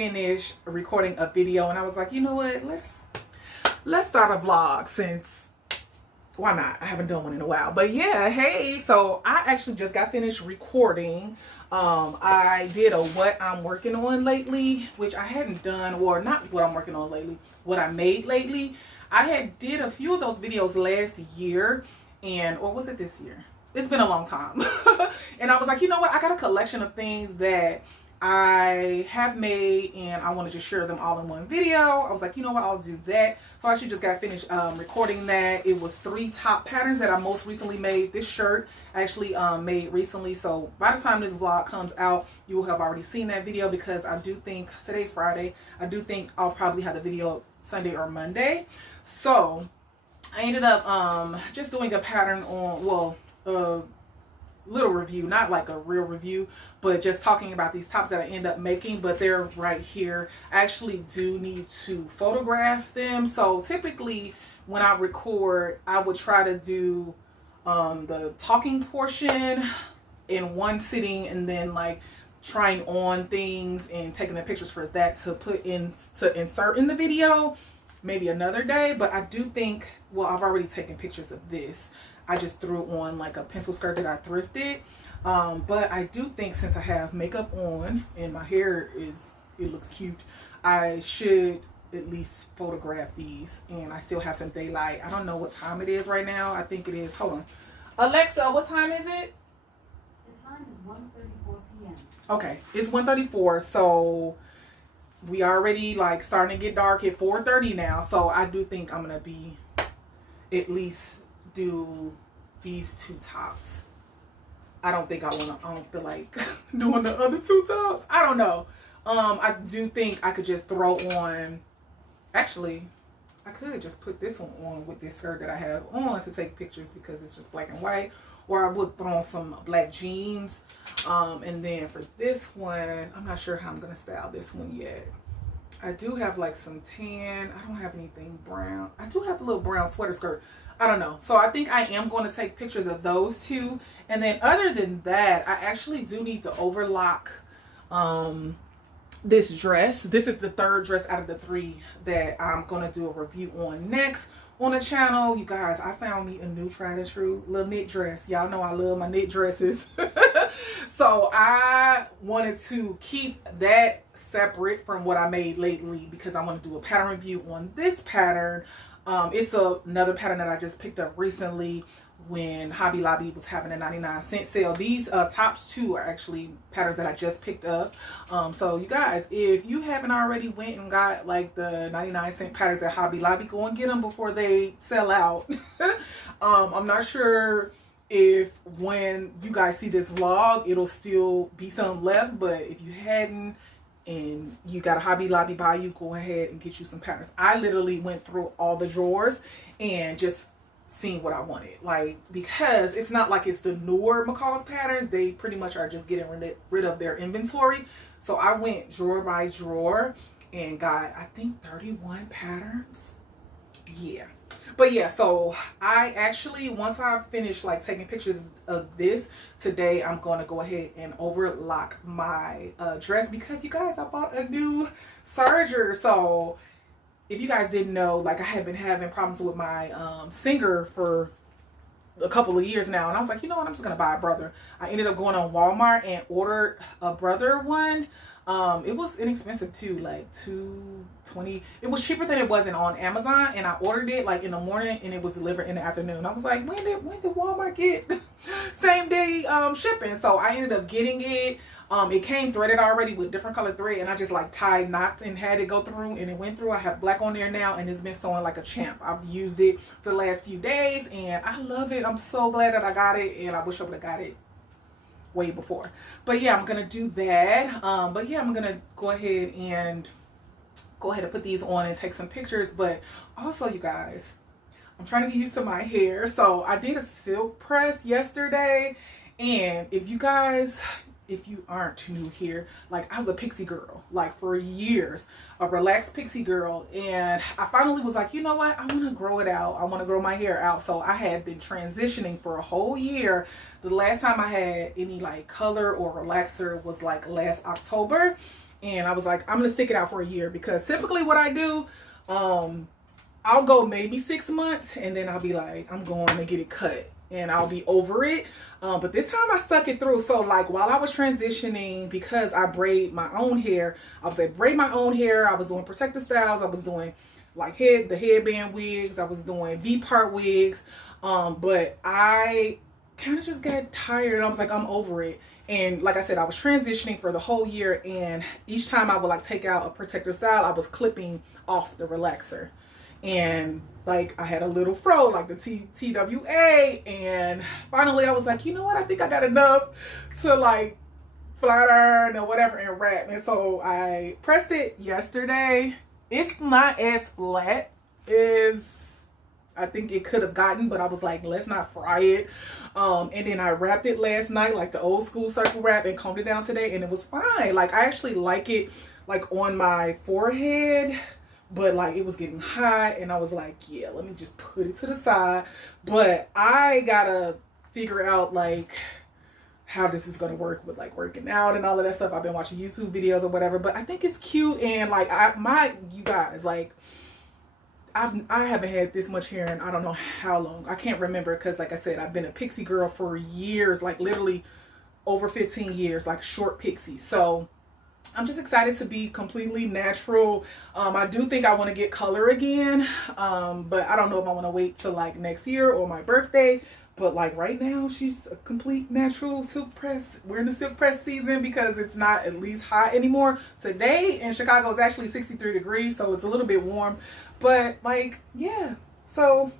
finished recording a video, and I was like, you know what, let's start a vlog, since why not? I haven't done one in a while. But yeah, hey, so I actually just got finished recording. I did a what I'm working on lately, which I hadn't done, or not what I'm working on lately, what I made lately. I had did a few of those videos last year, or was it this year? It's been a long time. And I was like, you know what, I got a collection of things that I have made and I want to just share them all in one video. I was like, you know what, I'll do that. So I actually just got finished recording that. It was 3 top patterns that I most recently made. This shirt I actually made recently, so by the time this vlog comes out, you will have already seen that video, because I do think today's Friday. I do think I'll probably have the video Sunday or Monday. So I ended up just doing a pattern on, well, little review, not like a real review, but just talking about these tops that I end up making. But they're right here. I actually do need to photograph them. So typically when I record, I would try to do the talking portion in one sitting, and then like trying on things and taking the pictures for that to put in, to insert in the video maybe another day. But I do think, well, I've already taken pictures of this. I just threw on like a pencil skirt that I thrifted. But I do think, since I have makeup on and my hair it looks cute, I should at least photograph these. And I still have some daylight. I don't know what time it is right now. I think it is, hold on. Alexa, what time is it? The time is 1:34 p.m. Okay, it's 1:34, so we already like starting to get dark at 4:30 now. So I do think I'm gonna be at least do these 2 tops. I don't feel like doing the other 2 tops. I don't know. I do think I could just throw on, actually I could just put this one on with this skirt that I have on to take pictures, because it's just black and white, or I would throw on some black jeans. And then for this one, I'm not sure how I'm gonna style this one yet. I do have like some tan. I don't have anything brown. I do have a little brown sweater skirt. I don't know. So I think I am going to take pictures of those 2. And then other than that, I actually do need to overlock this dress. This is the 3rd dress out of the 3 that I'm going to do a review on next on the channel. You guys, I found me a new tried and true little knit dress. Y'all know I love my knit dresses. So I wanted to keep that separate from what I made lately, because I want to do a pattern review on this pattern. It's another pattern that I just picked up recently when Hobby Lobby was having a 99-cent sale. These tops too are actually patterns that I just picked up. So you guys, if you haven't already went and got like the 99-cent patterns at Hobby Lobby, go and get them before they sell out. I'm not sure if when you guys see this vlog it'll still be some left, but if you hadn't and you got a Hobby Lobby by you, go ahead and get you some patterns. I literally went through all the drawers and just seen what I wanted, like, because it's not like it's the newer McCall's patterns. They pretty much are just getting rid of their inventory. So I went drawer by drawer and got, I think, 31 patterns. Yeah. But yeah, so I actually, once I finish like taking pictures of this today, I'm going to go ahead and overlock my dress, because you guys, I bought a new serger. So if you guys didn't know, like, I had been having problems with my Singer for a couple of years now, and I was like, you know what, I'm just gonna buy a Brother. I ended up going on Walmart and ordered a Brother one. It was inexpensive too, like $2.20. It was cheaper than it wasn't on Amazon, and I ordered it like in the morning and it was delivered in the afternoon. I was like, when did Walmart get same day shipping? So I ended up getting it. It came threaded already with different color thread, and I just like tied knots and had it go through, and it went through. I have black on there now, and it's been sewing like a champ. I've used it for the last few days and I love it. I'm so glad that I got it, and I wish I would have got it way before. But yeah, I'm gonna do that. But yeah, I'm gonna go ahead and put these on and take some pictures. But also, you guys, I'm trying to get used to my hair. So I did a silk press yesterday, and if you guys, if you aren't new here, like, I was a pixie girl, like, for years, a relaxed pixie girl, and I finally was like, you know what, I want to grow it out. I want to grow my hair out. So I had been transitioning for a whole year. The last time I had any like color or relaxer was like last October, And I was like, I'm gonna stick it out for a year, because typically what I do, I'll go maybe 6 months and then I'll be like, I'm going to get it cut and I'll be over it. But this time I stuck it through. So like while I was transitioning, because I braid my own hair, I was like braid my own hair. I was doing protective styles. I was doing like the headband wigs. I was doing V-part wigs. But I kind of just got tired and I was like, I'm over it. And like I said, I was transitioning for the whole year, and each time I would like take out a protective style, I was clipping off the relaxer. And like I had a little fro, like the TWA, and finally I was like, you know what, I think I got enough to like flat iron or whatever and wrap. And so I pressed it yesterday. It's not as flat as I think it could have gotten, but I was like, let's not fry it. And then I wrapped it last night, like the old school circle wrap, and combed it down today, and it was fine. Like I actually like it like on my forehead, but like it was getting hot, and I was like, yeah, let me just put it to the side. But I gotta figure out like how this is gonna work with like working out and all of that stuff. I've been watching YouTube videos or whatever, but I think it's cute. And like you guys, like I haven't had this much hair in I don't know how long. I can't remember, because like I said, I've been a pixie girl for years, like literally over 15 years, like short pixie. So I'm just excited to be completely natural. I do think I want to get color again, but I don't know if I want to wait till like next year or my birthday. But like right now, she's a complete natural silk press. We're in the silk press season because it's not at least hot anymore. Today in Chicago, it's actually 63 degrees, so it's a little bit warm. But like, yeah, so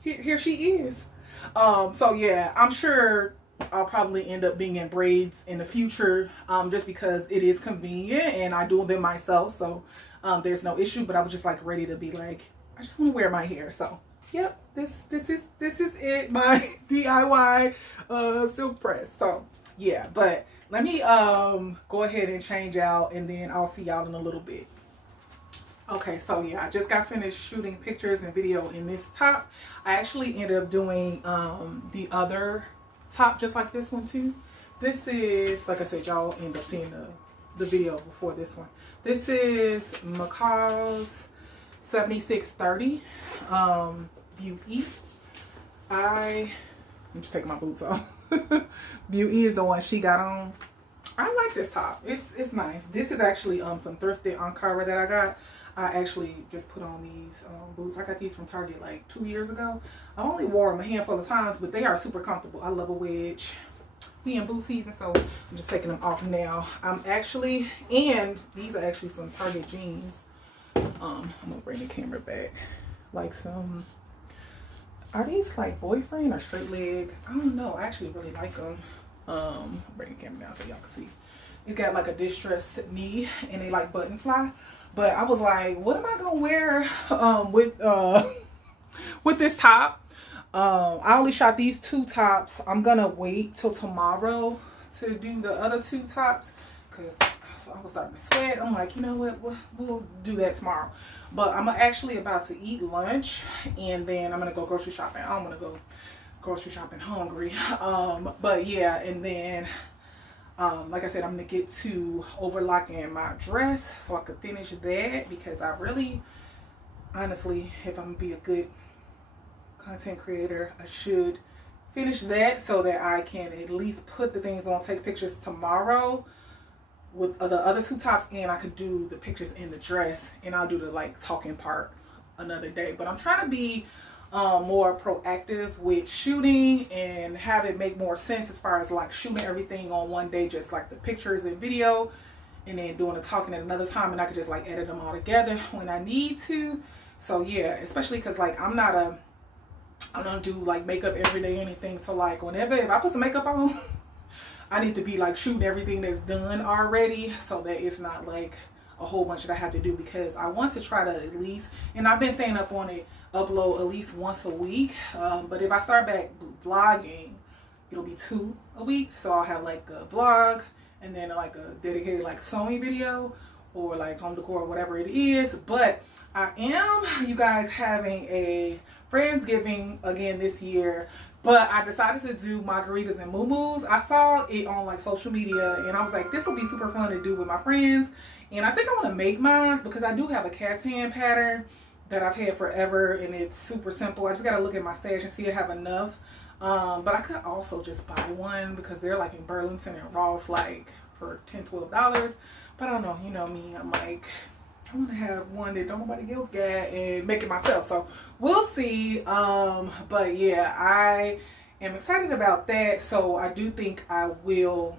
here she is. So yeah, I'm sure I'll probably end up being in braids in the future, just because it is convenient and I do them myself. So there's no issue. But I was just like ready to be like, I just want to wear my hair. So yep, this is it, my DIY silk press. So yeah, but let me go ahead and change out, and then I'll see y'all in a little bit. Okay, so yeah, I just got finished shooting pictures and video in this top. I actually ended up doing the other top just like this one too. This is, like I said, y'all end up seeing the video before this one. This is Macaw's 7630 Beauty. I'm just taking my boots off. Beauty is the one she got on. I like this top. It's nice. This is actually some thrifted Ankara that I got. I actually just put on these boots. I got these from Target like 2 years ago. I only wore them a handful of times, but they are super comfortable. I love a wedge. We in boot season, so I'm just taking them off now. I'm actually, and these are actually some Target jeans. I'm gonna bring the camera back. Like some, are these like boyfriend or straight leg? I don't know. I actually really like them. Bring the camera down so y'all can see. It got like a distressed knee, and they like button fly. But I was like, what am I gonna wear with this top? I only shot these 2 tops. I'm gonna wait till tomorrow to do the other 2 tops, because I was starting to sweat. I'm like, you know what, we'll do that tomorrow. But I'm actually about to eat lunch, and then I'm gonna go grocery shopping. I'm gonna go grocery shopping hungry. But yeah, and then like I said, I'm gonna get to overlocking my dress so I could finish that, because I really, honestly, if I'm gonna be a good content creator, I should finish that so that I can at least put the things on, take pictures tomorrow with the other 2 tops, and I could do the pictures in the dress, and I'll do the like talking part another day. But I'm trying to be more proactive with shooting and have it make more sense as far as like shooting everything on one day, just like the pictures and video, and then doing the talking at another time, and I could just like edit them all together when I need to. So yeah, especially because like I don't do like makeup every day or anything. So like whenever, if I put some makeup on, I need to be like shooting everything that's done already, so that it's not like a whole bunch that I have to do, because I want to try to at least, and I've been staying up on it, upload at least once a week. But if I start back vlogging, it'll be 2 a week. So I'll have like a vlog, and then like a dedicated like sewing video, or like home decor or whatever it is. But I am, you guys, having a Friendsgiving again this year, but I decided to do margaritas and mumus. I saw it on like social media and I was like, this will be super fun to do with my friends. And I think I want to make mine because I do have a caftan pattern that I've had forever and it's super simple. I just got to look at my stash and see if I have enough. But I could also just buy one because they're like in Burlington and Ross like for $10-12. But I don't know, you know me, I'm like, I want to have one that nobody else got and make it myself. So we'll see. But yeah, I am excited about that. So I do think I will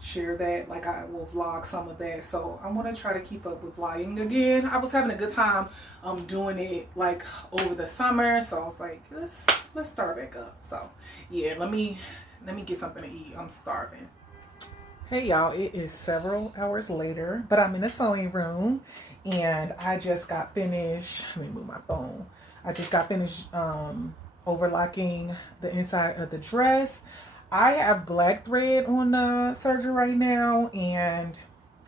share that. Like I will vlog some of that. So I want to try to keep up with vlogging again. I was having a good time doing it like over the summer. So I was like, let's start back up. So yeah, let me get something to eat. I'm starving. Hey y'all, it is several hours later, but I'm in the sewing room and I just got finished, let me move my phone. I just got finished overlocking the inside of the dress. I have black thread on the serger right now and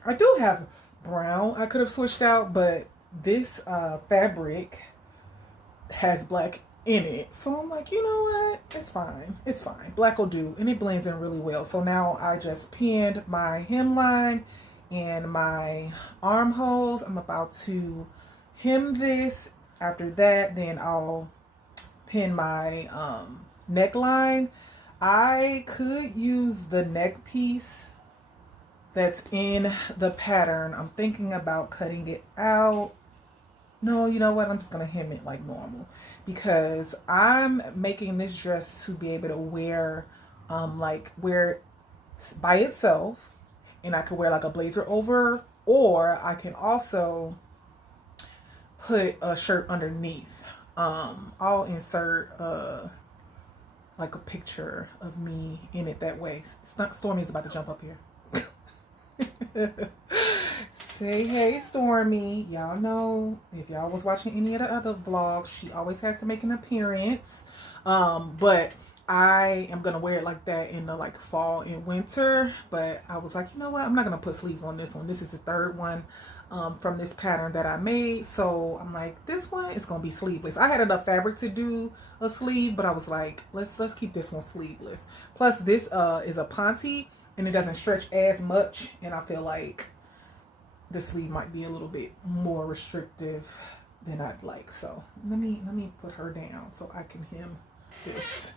I do have brown I could have switched out, but this fabric has black in it, so I'm like, you know what, it's fine, black will do, and it blends in really well. So now I just pinned my hemline and my armholes. I'm about to hem this. After that, then I'll pin my neckline. I could use the neck piece that's in the pattern. I'm thinking about cutting it out. No, you know what? I'm just going to hem it like normal because I'm making this dress to be able to wear, like wear by itself, and I could wear like a blazer over, or I can also put a shirt underneath. I'll insert like a picture of me in it that way. Stormy's about to jump up here. Say hey, Stormy. Y'all know if y'all was watching any of the other vlogs, she always has to make an appearance. But I am gonna wear it like that in the like fall and winter. But I was like, you know what, I'm not gonna put sleeves on this one. This is the third one from this pattern that I made, so I'm like, this one is gonna be sleeveless. I had enough fabric to do a sleeve, but I was like, let's keep this one sleeveless. Plus this is a ponte and it doesn't stretch as much, and I feel like the sleeve might be a little bit more restrictive than I'd like. So let me put her down so I can hem this.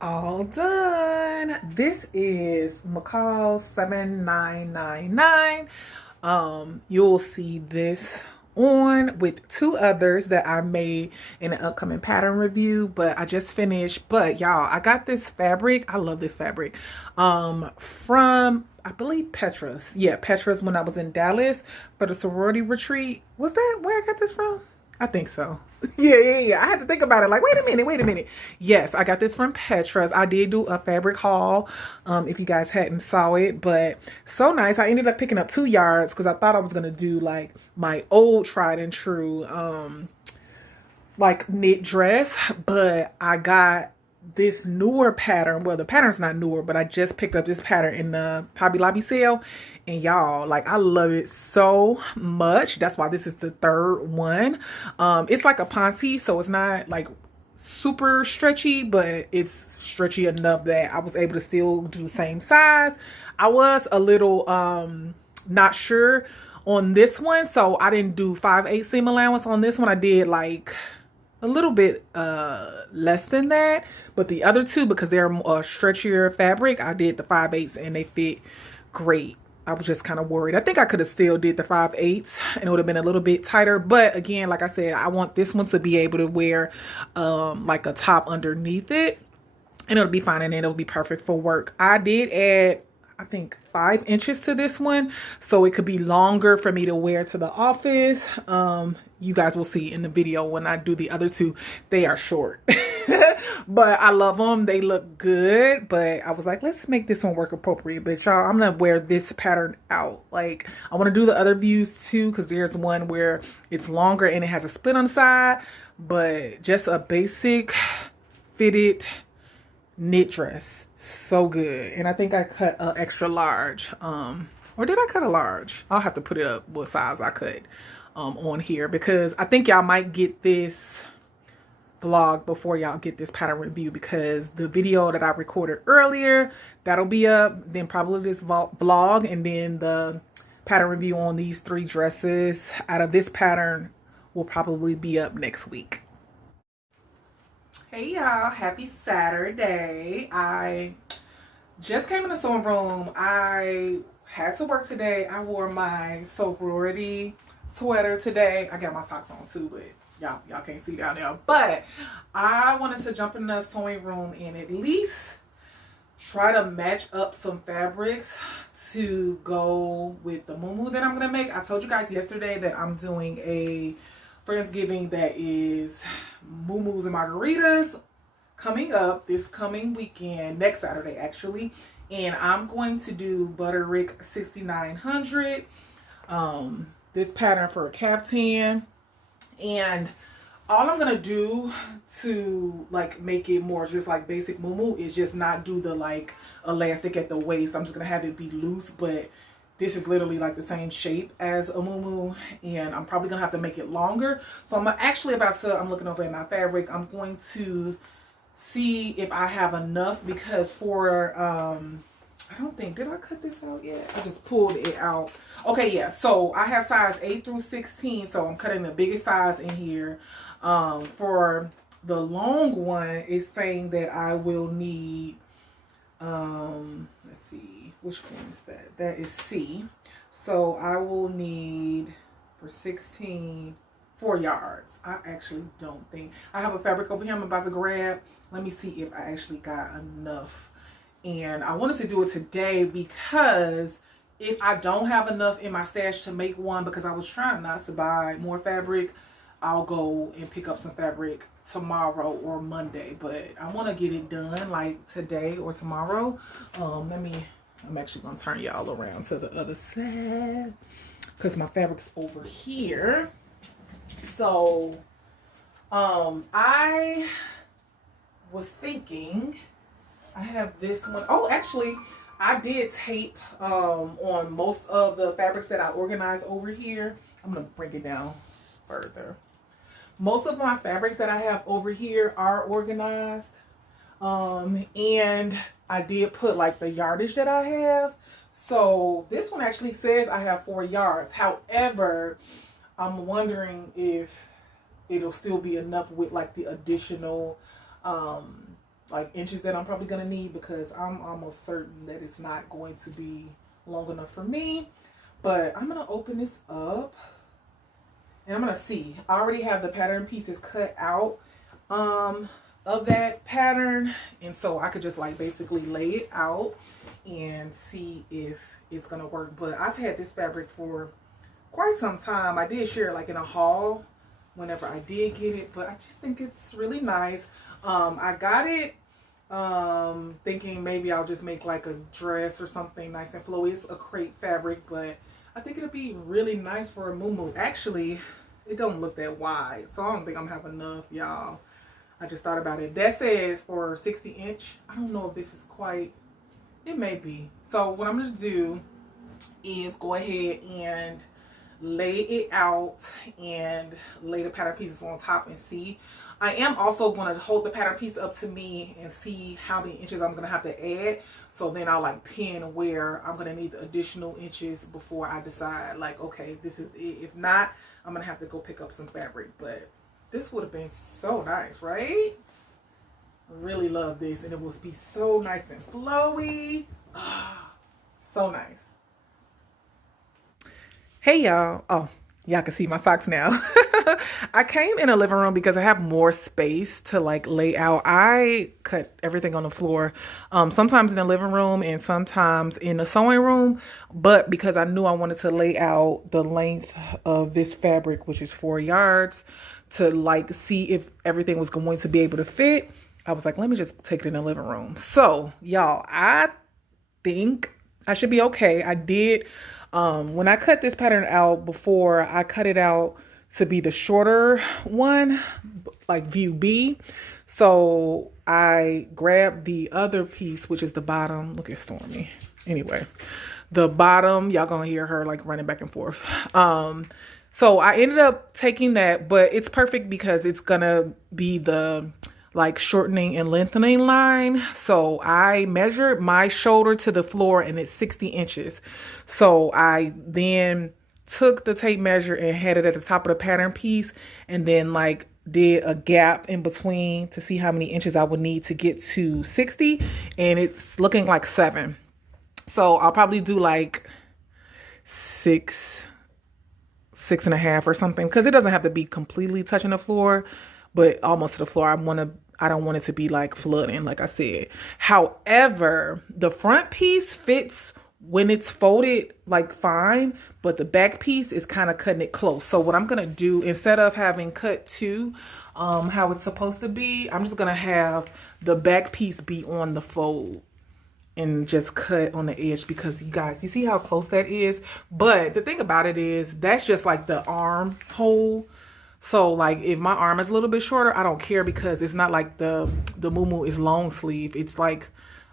All done. This is McCall 7999. You'll see this on with two others that I made in an upcoming pattern review, but I just finished. But y'all, I got this fabric. I love this fabric from, I believe, Petra's. Yeah, Petra's, when I was in Dallas for the sorority retreat. Was that where I got this from? I think so. Yeah. I had to think about it. Like, wait a minute. Yes, I got this from Petra's. I did do a fabric haul, if you guys hadn't saw it, but so nice. I ended up picking up 2 yards because I thought I was going to do like my old tried and true, like knit dress, but I got this newer pattern. Well, the pattern's not newer, but I just picked up this pattern in the Hobby Lobby sale, and y'all, like, I love it so much. That's why this is the third one. It's like a ponte, so it's not like super stretchy, but it's stretchy enough that I was able to still do the same size. I was a little not sure on this one, so I didn't do 5/8 seam allowance on this one. I did like a little bit less than that, but the other two, because they're a stretchier fabric, I did the 5/8 and they fit great. I was just kind of worried. I think I could have still did the 5/8 and it would have been a little bit tighter, but again, like I said, I want this one to be able to wear like a top underneath it, and it'll be fine, and it'll be perfect for work. I did add, I think, 5 inches to this one, so it could be longer for me to wear to the office. You guys will see in the video when I do the other two, they are short. But I love them. They look good, but I was like, let's make this one work appropriate. But y'all, I'm gonna wear this pattern out. Like, I want to do the other views too, because there's one where it's longer and it has a split on the side, but just a basic fitted knit dress, so good. And I think I cut a extra large, or did I cut a large? I'll have to put it up what size I cut. on here, because I think y'all might get this vlog before y'all get this pattern review, because the video that I recorded earlier, that'll be up, then probably this vlog, and then the pattern review on these 3 dresses out of this pattern will probably be up next week. Hey y'all, happy Saturday. I just came in the sewing room. I had to work today. I wore my sorority sweater today. I got my socks on too, but y'all can't see down there. But I wanted to jump in the sewing room and at least try to match up some fabrics to go with the mumu that I'm gonna make. I told you guys yesterday that I'm doing a Friendsgiving that is mumus and margaritas coming up this coming weekend, next Saturday actually, and I'm going to do Butterick 6900, this pattern for a caftan. And all I'm gonna do to like make it more just like basic mumu is just not do the like elastic at the waist. I'm just gonna have it be loose, but this is literally like the same shape as a mumu, and I'm probably gonna have to make it longer. So I'm actually about to, I'm looking over at my fabric, I'm going to see if I have enough, because for I don't think, did I cut this out yet? I just pulled it out. Okay, yeah, so I have size 8 through 16, so I'm cutting the biggest size in here. For the long one, it's saying that I will need, let's see, which one is that? That is C. So I will need, for 16, 4 yards. I actually don't think, I have a fabric over here I'm about to grab. Let me see if I actually got enough. And I wanted to do it today because if I don't have enough in my stash to make one, because I was trying not to buy more fabric, I'll go and pick up some fabric tomorrow or Monday. But I want to get it done like today or tomorrow. I'm actually going to turn y'all around to the other side because my fabric's over here. So I was thinking, I have this one. Oh, actually, I did tape on most of the fabrics that I organized over here. I'm going to bring it down further. Most of my fabrics that I have over here are organized. And I did put like the yardage that I have. So this one actually says I have 4 yards. However, I'm wondering if it'll still be enough with like the additional like inches that I'm probably gonna need, because I'm almost certain that it's not going to be long enough for me. But I'm gonna open this up and I'm gonna see. I already have the pattern pieces cut out of that pattern, and so I could just like basically lay it out and see if it's gonna work. But I've had this fabric for quite some time. I did share it like in a haul whenever I did get it, but I just think it's really nice. I got it thinking maybe I'll just make like a dress or something nice and flowy. It's a crepe fabric, but I think it'll be really nice for a muumuu. Actually, it don't look that wide, so I don't think I'm gonna have enough, y'all. I just thought about it. That says for 60 inch. I don't know if this is quite, it may be. So what I'm gonna do is go ahead and lay it out and lay the pattern pieces on top and see. I am also going to hold the pattern piece up to me and see how many inches I'm going to have to add. So then I'll like pin where I'm going to need the additional inches before I decide like, okay, this is it. If not, I'm going to have to go pick up some fabric. But this would have been so nice, right? I really love this, and it will be so nice and flowy. Oh, so nice. Hey y'all. Oh, y'all can see my socks now. I came in a living room because I have more space to like lay out. I cut everything on the floor, sometimes in the living room and sometimes in the sewing room. But because I knew I wanted to lay out the length of this fabric, which is 4 yards, to like see if everything was going to be able to fit, I was like, let me just take it in the living room. So y'all, I think I should be okay. I did. When I cut this pattern out before, I cut it out to be the shorter one, like view B. So I grabbed the other piece, which is the bottom. Look at Stormy. Anyway, the bottom, y'all gonna hear her like running back and forth. So I ended up taking that, but it's perfect because it's gonna be the like shortening and lengthening line. So I measured my shoulder to the floor and it's 60 inches. So I then took the tape measure and had it at the top of the pattern piece and then like did a gap in between to see how many inches I would need to get to 60, and it's looking like 7. So I'll probably do like 6.5 or something, because it doesn't have to be completely touching the floor, but almost to the floor. I don't want it to be like flooding, like I said. However, the front piece fits when it's folded like fine, but the back piece is kind of cutting it close. So what I'm gonna do, instead of having cut to how it's supposed to be, I'm just gonna have the back piece be on the fold and just cut on the edge, because you guys, you see how close that is? But the thing about it is that's just like the arm hole. So like if my arm is a little bit shorter, I don't care, because it's not like the mumu is long sleeve. It's like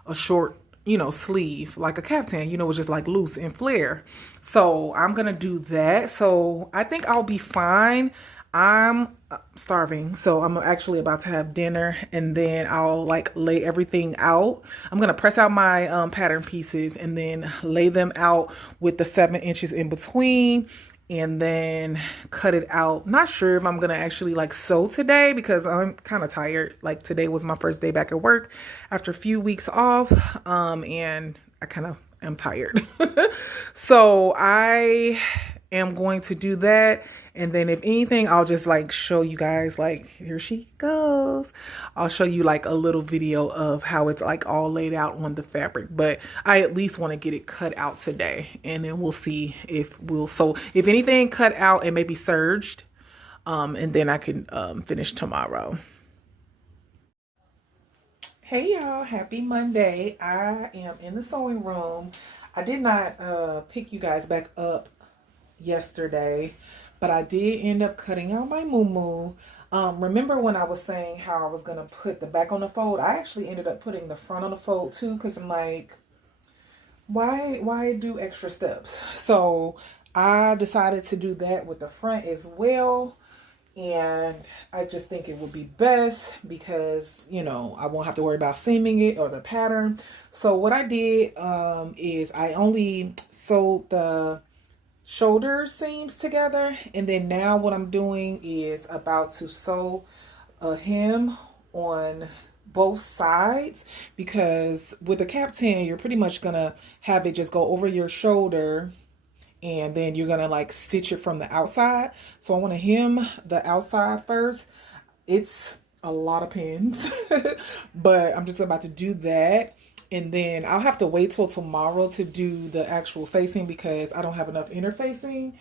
a short, you know, sleeve, like a caftan, you know, it's just like loose and flare. So I'm gonna do that. So I think I'll be fine. I'm starving, so I'm actually about to have dinner, and then I'll like lay everything out. I'm gonna press out my pattern pieces and then lay them out with the 7 inches in between, and then cut it out. Not sure if I'm gonna actually like sew today, because I'm kind of tired. Like today was my first day back at work after a few weeks off, and I kind of am tired. So I am going to do that. And then if anything, I'll just like show you guys, like, here she goes. I'll show you like a little video of how it's like all laid out on the fabric. But I at least want to get it cut out today. And then we'll see if we'll, so if anything, cut out and maybe serged. And then I can finish tomorrow. Hey y'all, happy Monday. I am in the sewing room. I did not pick you guys back up yesterday, but I did end up cutting out my mumu. Remember when I was saying how I was gonna put the back on the fold? I actually ended up putting the front on the fold too, because I'm like, why do extra steps? So I decided to do that with the front as well. And I just think it would be best because, you know, I won't have to worry about seaming it or the pattern. So what I did is I only sewed the shoulder seams together, and then now what I'm doing is about to sew a hem on both sides, because with a caftan you're pretty much gonna have it just go over your shoulder, and then you're gonna like stitch it from the outside. So I want to hem the outside first. It's a lot of pins, but I'm just about to do that. And then I'll have to wait till tomorrow to do the actual facing, because I don't have enough interfacing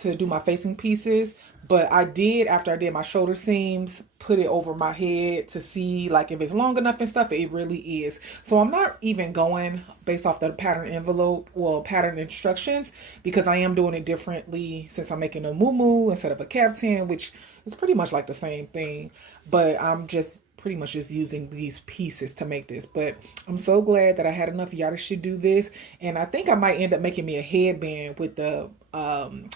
to do my facing pieces. But I did, after I did my shoulder seams, put it over my head to see like if it's long enough and stuff. It really is. So I'm not even going based off the pattern envelope or pattern instructions, because I am doing it differently since I'm making a mumu instead of a caftan, which is pretty much like the same thing. But I'm just pretty much just using these pieces to make this. But I'm so glad that I had enough yardish to do this, and I think I might end up making me a headband with the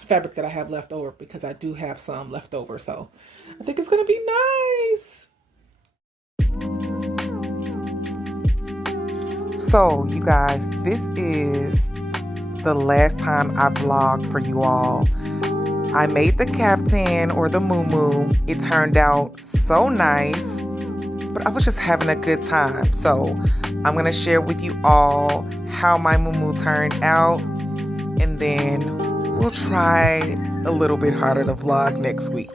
fabric that I have left over, because I do have some left over. So I think it's gonna be nice. So you guys, this is the last time I vlogged for you all. I made the caftan or the mumu. It turned out so nice, but I was just having a good time. So I'm going to share with you all how my mumu turned out, and then we'll try a little bit harder to vlog next week.